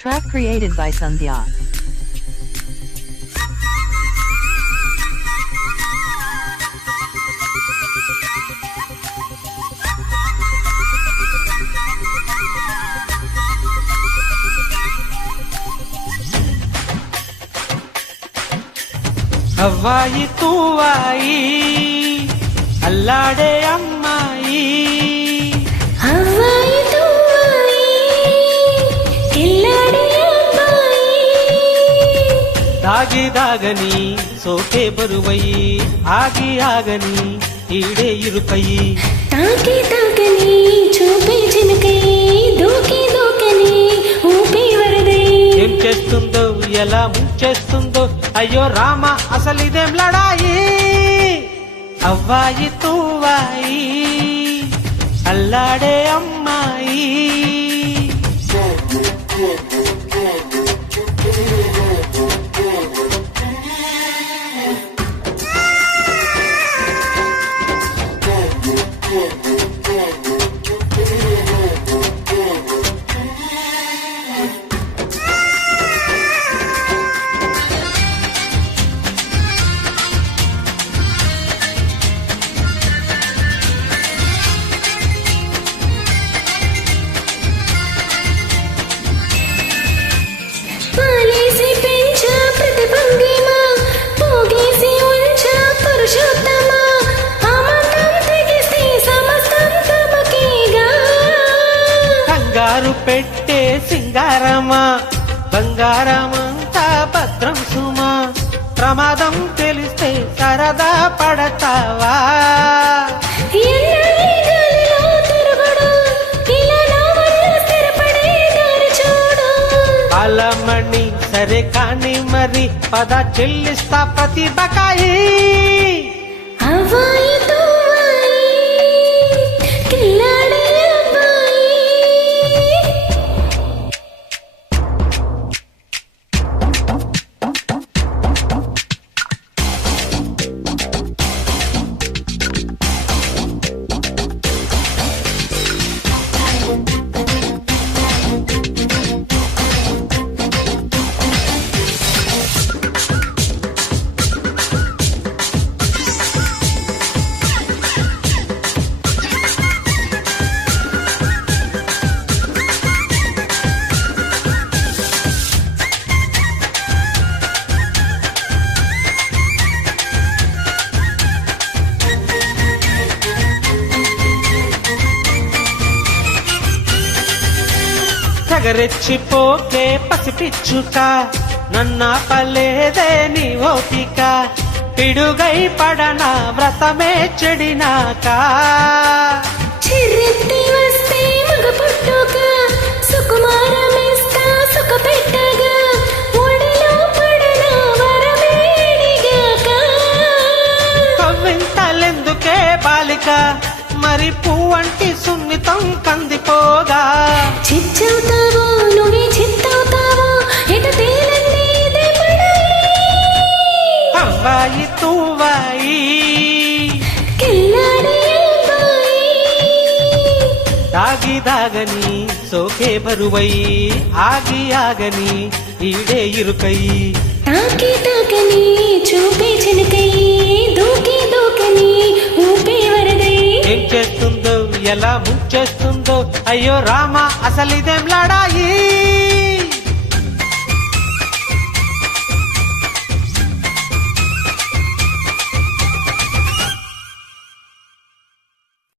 Track created by Sandhya. हवाई तू आई अल्लाड़े अम्माई हवाई तू आई किल्लाड़े अम्माई दागी दागनी सोके बरुवई आगी आगनी ఈడే ఇరుకయి తాకి తాకని చూపే చినకై దూకి దూకని ఊపి వరదై ఏం చేస్తుందో ఎలా ముంచేస్తుందో అయ్యో రామ అసలిదేం లడాయి అవ్వాయి తూవాయి అల్లాడే అమ్మాయి పాలేసి పెంచా ప్రతి భంగిమా పోగేసి ఉంచా పురుషోత్తమా అమంతం తెగిస్తే సమస్తం తమకేగా కంగారు పెట్టే సింగారమా బంగారమంతా భద్రం సుమా ప్రమాదం తెలిస్తే సరదా పడతావా ఎన్నాళ్ళీ గాలిలో తిరుగుడు ఇలా నా వల్ల స్థిరపడే దారి చూడు అలమణి సరే కాని మరి పద చెల్లిస్తా ప్రతి బకాయి హవాయి తూ आई किल्लाड़े अम्माई తెగరెచ్చిపోకే పసిపిచ్చుక నన్నాపలేదే నీ ఓపిక పిడుగై పడన వ్రతమే చెడినాక చిర్రెత్తి వస్తే మగ పుట్టుక సుకుమారమిస్తా సుఖ పెట్టగా ఒడిలో పడన వరమేడిగాక కవ్వింతలెందుకే బాలిక మరి పువ్వంటి సున్నితం కందిపోగా చిచ్చవుతావో నువ్వే చిత్తవుతావో ఎట తేలండి ఇదే పడాయి అవ్వాయి తూవాయి కిల్లాడే అమ్మాయి దాగి దాగని సోకే బరువై ఆగి ఆగని ఈడే ఇరుకై తాకి తాకని చూపే చినకై దూకి దూకని ఊపి వరదై ఏం చేస్తుందో ఎలా ముంచేస్తుందో అయ్యో రామ అసలిదేం లడాయి